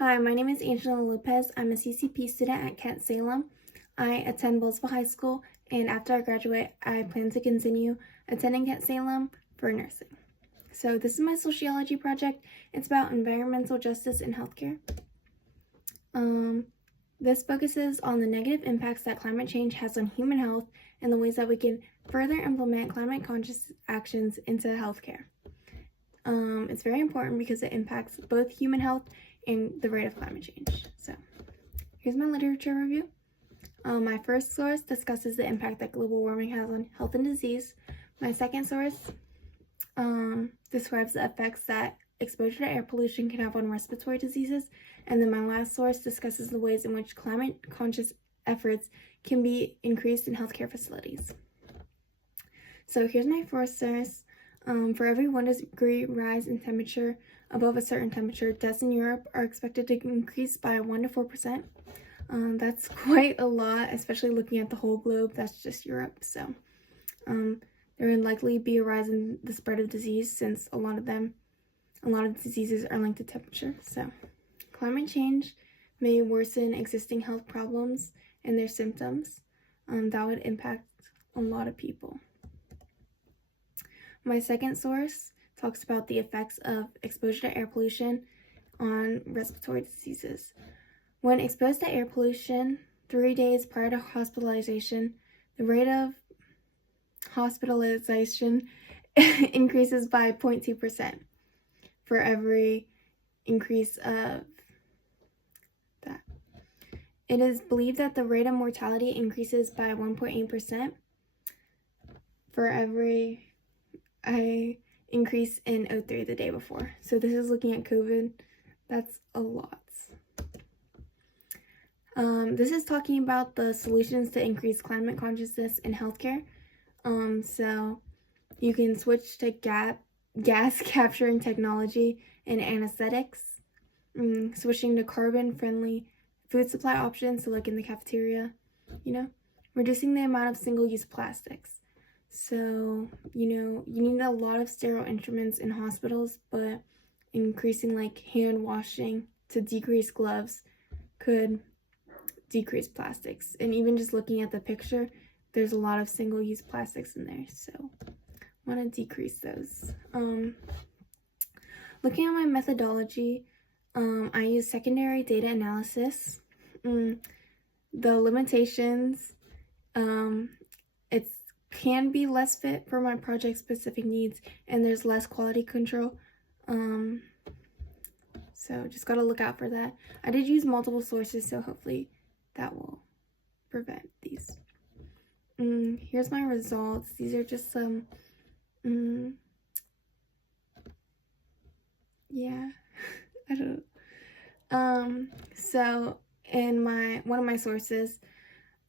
Hi, my name is Angelina Lopez. I'm a CCP student at Kent Salem. I attend Wellsville High School, and after I graduate, I plan to continue attending Kent Salem for nursing. So this is my sociology project. It's about environmental justice in healthcare. This focuses on the negative impacts that climate change has on human health and the ways that we can further implement climate-conscious actions into healthcare. It's very important because it impacts both human health and the rate of climate change. So here's my literature review. My first source discusses the impact that global warming has on health and disease. My second source describes the effects that exposure to air pollution can have on respiratory diseases. And then my last source discusses the ways in which climate-conscious efforts can be increased in healthcare facilities. So here's my first source. For every 1 degree rise in temperature above a certain temperature, deaths in Europe are expected to increase by 1 to 4%. That's quite a lot, especially looking at the whole globe. That's just Europe. So there would likely be a rise in the spread of disease, since a lot of diseases are linked to temperature. So climate change may worsen existing health problems and their symptoms. That would impact a lot of people. My second source talks about the effects of exposure to air pollution on respiratory diseases. When exposed to air pollution 3 days prior to hospitalization, the rate of hospitalization increases by 0.2% for every increase of that. It is believed that the rate of mortality increases by 1.8% for every increase in O3 the day before. So this is looking at COVID. That's a lot. This is talking about the solutions to increase climate consciousness in healthcare. So you can switch to gas capturing technology and anesthetics, switching to carbon-friendly food supply options, so like in the cafeteria, reducing the amount of single-use plastics. So, you need a lot of sterile instruments in hospitals, but increasing like hand washing to decrease gloves could decrease plastics. And even just looking at the picture, there's a lot of single-use plastics in there, so I want to decrease those. Looking at my methodology, I use secondary data analysis. The limitations, it can be less fit for my project-specific needs, and there's less quality control. So just gotta look out for that. I did use multiple sources, so hopefully that will prevent these. Here's my results. These are just some, yeah, I don't know. So in one of my sources,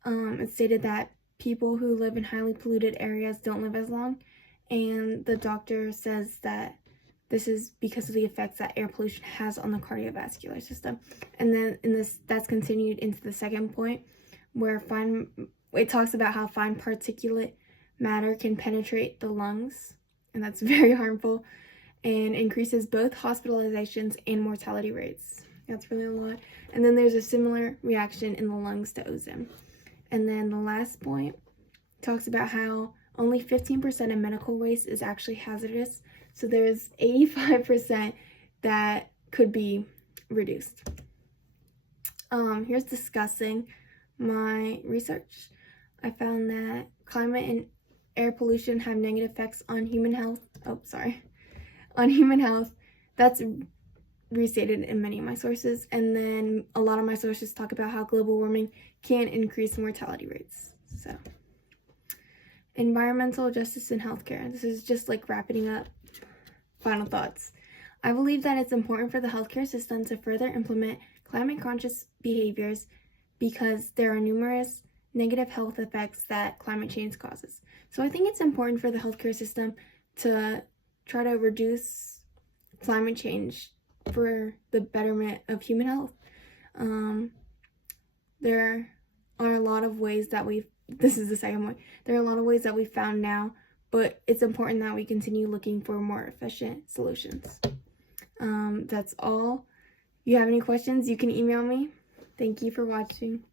it stated that people who live in highly polluted areas don't live as long, and the doctor says that this is because of the effects that air pollution has on the cardiovascular system. And then that's continued into the second point, where it talks about how fine particulate matter can penetrate the lungs, and that's very harmful, and increases both hospitalizations and mortality rates. That's really a lot. And then there's a similar reaction in the lungs to ozone. And then the last point talks about how only 15% of medical waste is actually hazardous. So there's 85% that could be reduced. Here's discussing my research. I found that climate and air pollution have negative effects on human health. On human health. That's restated in many of my sources. And then a lot of my sources talk about how global warming can increase mortality rates. So, environmental justice in healthcare. This is just like wrapping up. Final thoughts. I believe that it's important for the healthcare system to further implement climate-conscious behaviors because there are numerous negative health effects that climate change causes. So I think it's important for the healthcare system to try to reduce climate change for the betterment of human health. There are a lot of ways that this is the second one. There are a lot of ways that we've found now, but it's important that we continue looking for more efficient solutions. That's all. you have any questions, you can email me. Thank you for watching.